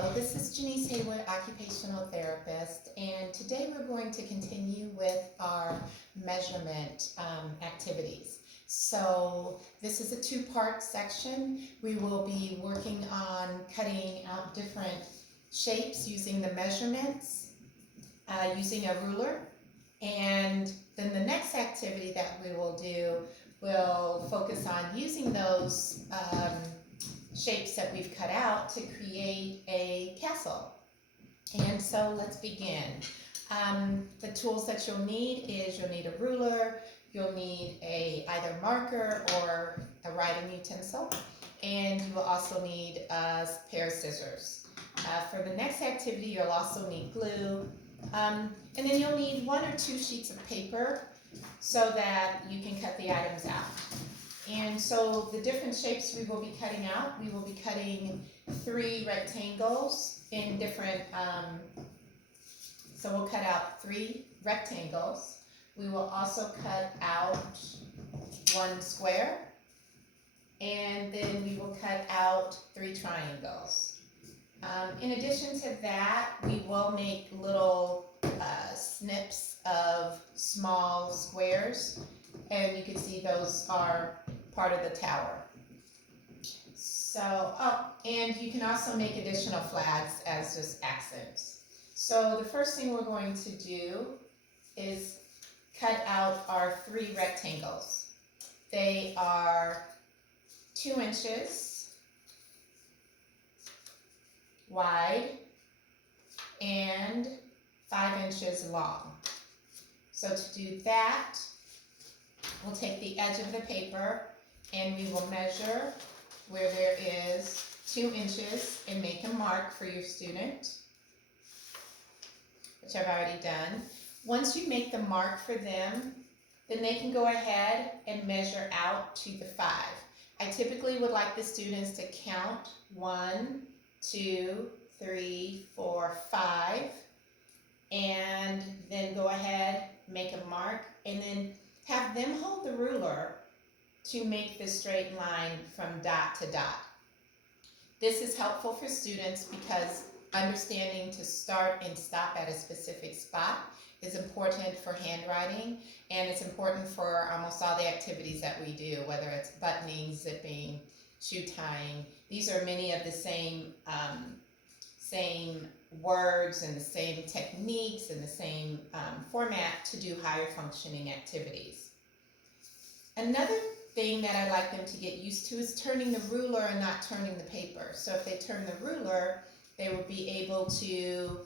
Hello, this is Janice Haywood, occupational therapist, and today we're going to continue with our measurement activities. So this is a two-part section. We will be working on cutting out different shapes using the measurements, using a ruler, and then the next activity that we will do will focus on using those shapes that we've cut out to create a castle. And so let's begin. The tools that you'll need is you'll need a ruler, you'll need either marker or a writing utensil, and you will also need a pair of scissors. For the next activity, you'll also need glue, and then you'll need 1 or 2 sheets of paper so that you can cut the items out. And so the different shapes we will be cutting out, we will be cutting 3 rectangles in different, so we'll cut out 3 rectangles. We will also cut out 1 square, and then we will cut out 3 triangles. In addition to that, we will make little snips of small squares, and you can see those are part of the tower. So, and you can also make additional flags as just accents. So the first thing we're going to do is cut out our 3 rectangles. They are 2 inches wide and 5 inches long. So to do that, we'll take the edge of the paper and we will measure where there is 2 inches and make a mark for your student, which I've already done. Once you make the mark for them, then they can go ahead and measure out to the 5. I typically would like the students to count 1, 2, 3, 4, 5, and then go ahead, make a mark, and then have them hold the ruler to make this straight line from dot to dot. This is helpful for students because understanding to start and stop at a specific spot is important for handwriting, and it's important for almost all the activities that we do, whether it's buttoning, zipping, shoe tying. These are many of the same words and the same techniques and the same format to do higher functioning activities. Another thing that I like them to get used to is turning the ruler and not turning the paper. So if they turn the ruler, they will be able to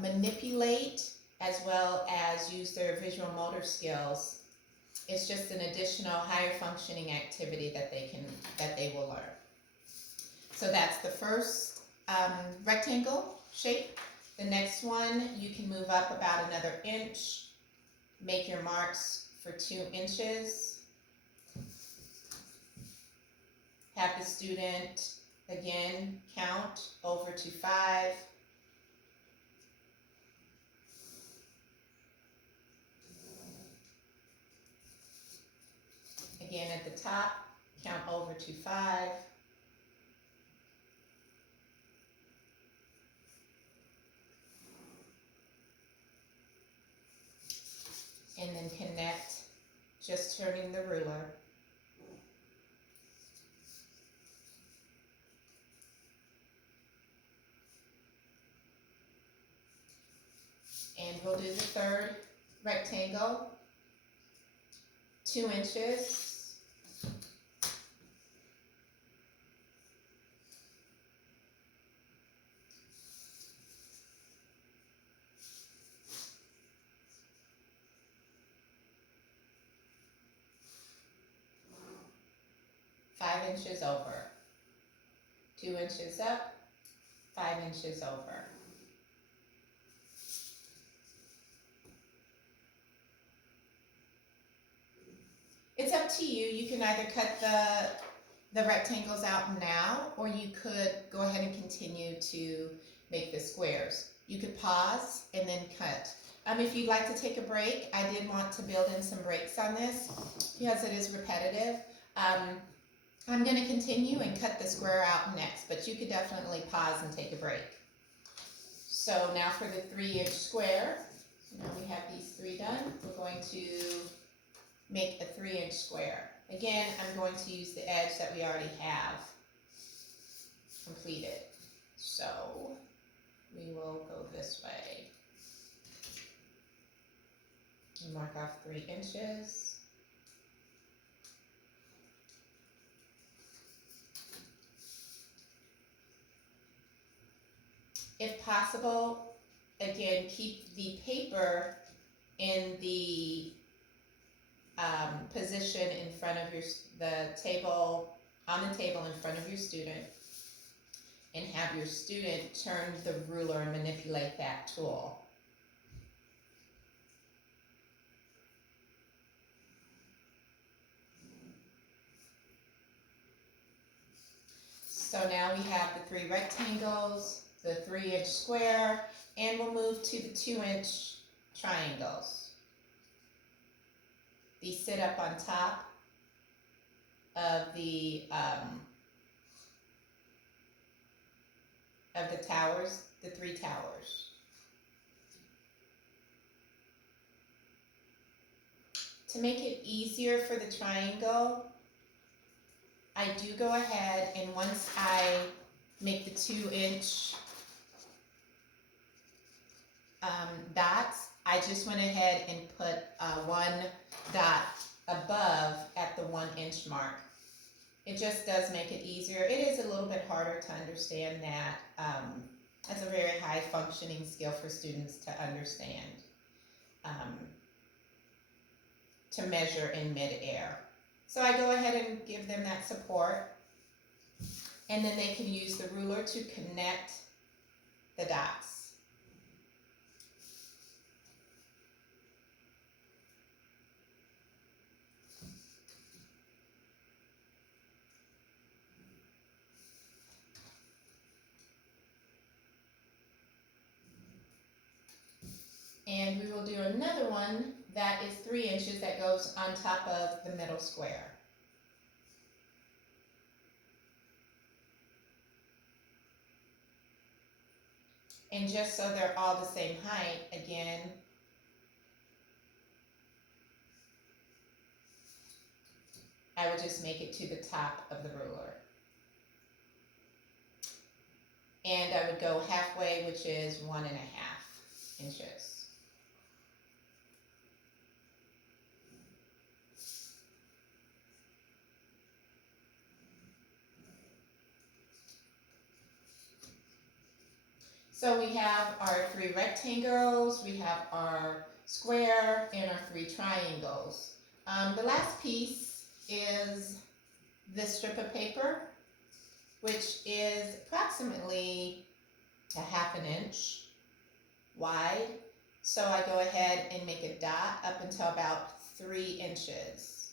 manipulate as well as use their visual motor skills. It's just an additional higher functioning activity that they will learn. So that's the first rectangle shape. The next one, you can move up about another inch, make your marks for 2 inches. Have the student, again, count over to 5. Again, at the top, count over to 5. And then connect, just turning the ruler. And we'll do the third rectangle, 2 inches. Five inches over. 2 inches up, 5 inches over. It's up to you. You can either cut the rectangles out now, or you could go ahead and continue to make the squares. You could pause and then cut. If you'd like to take a break, I did want to build in some breaks on this because it is repetitive. I'm going to continue and cut the square out next, but you could definitely pause and take a break. So now for the 3-inch square, so now we have these 3 done, we're going to make a 3-inch square. Again, I'm going to use the edge that we already have completed. So we will go this way. And mark off 3 inches. If possible, again, keep the paper in the position in front of the table, on the table in front of your student, and have your student turn the ruler and manipulate that tool. So now we have the 3 rectangles, the 3-inch square, and we'll move to the 2-inch triangles. These sit up on top of the towers, the 3 towers. To make it easier for the triangle, I do go ahead and once I make the 2-inch dots, I just went ahead and put 1 dot above at the 1-inch mark. It just does make it easier. It is a little bit harder to understand that. It's a very high functioning skill for students to understand, to measure in mid-air. So I go ahead and give them that support, and then they can use the ruler to connect the dots. And we will do another one that is 3 inches that goes on top of the middle square. And just so they're all the same height, again, I would just make it to the top of the ruler. And I would go halfway, which is 1.5 inches. So we have our 3 rectangles, we have our square, and our 3 triangles. The last piece is this strip of paper, which is approximately 1/2 inch wide. So I go ahead and make a dot up until about 3 inches,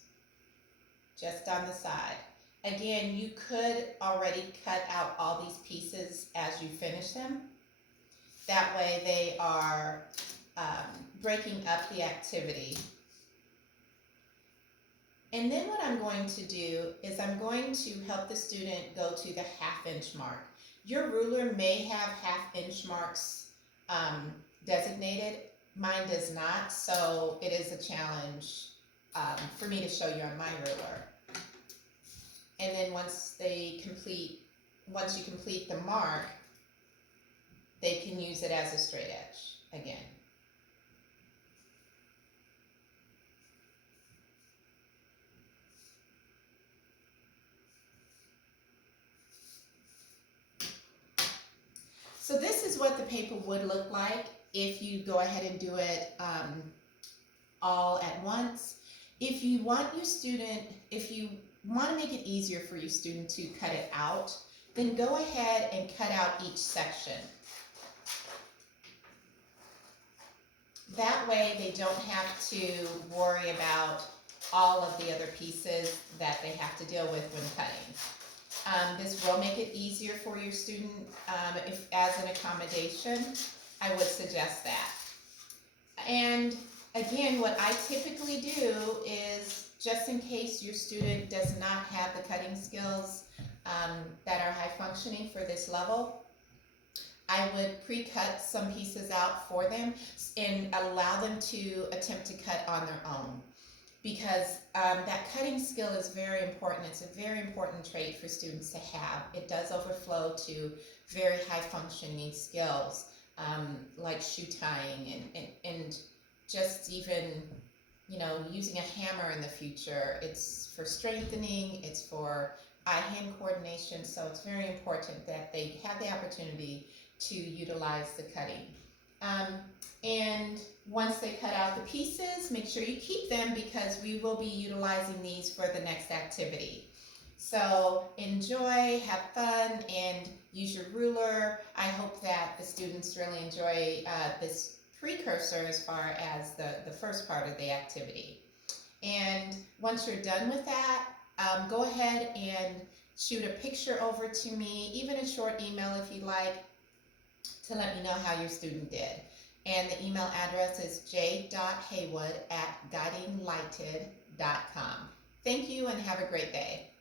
just on the side. Again, you could already cut out all these pieces as you finish them. That way they are breaking up the activity. And then what I'm going to do is I'm going to help the student go to the 1/2 inch mark. Your ruler may have 1/2 inch marks designated. Mine does not, so it is a challenge for me to show you on my ruler. And then once you complete the mark, they can use it as a straight edge again. So this is what the paper would look like if you go ahead and do it all at once. If you want to make it easier for your student to cut it out, then go ahead and cut out each section. That way they don't have to worry about all of the other pieces that they have to deal with when cutting. This will make it easier for your student. If as an accommodation, I would suggest that. And again, what I typically do is just in case your student does not have the cutting skills that are high functioning for this level, I would pre-cut some pieces out for them and allow them to attempt to cut on their own. Because that cutting skill is very important. It's a very important trait for students to have. It does overflow to very high functioning skills, like shoe tying and just even, you know, using a hammer in the future. It's for strengthening, it's for eye-hand coordination, so it's very important that they have the opportunity to utilize the cutting. And once they cut out the pieces, make sure you keep them because we will be utilizing these for the next activity. So enjoy, have fun, and use your ruler. I hope that the students really enjoy this precursor as far as the first part of the activity. And once you're done with that, go ahead and shoot a picture over to me, even a short email if you like, to let me know how your student did. And the email address is j.haywood@guidinglighted.com. Thank you and have a great day.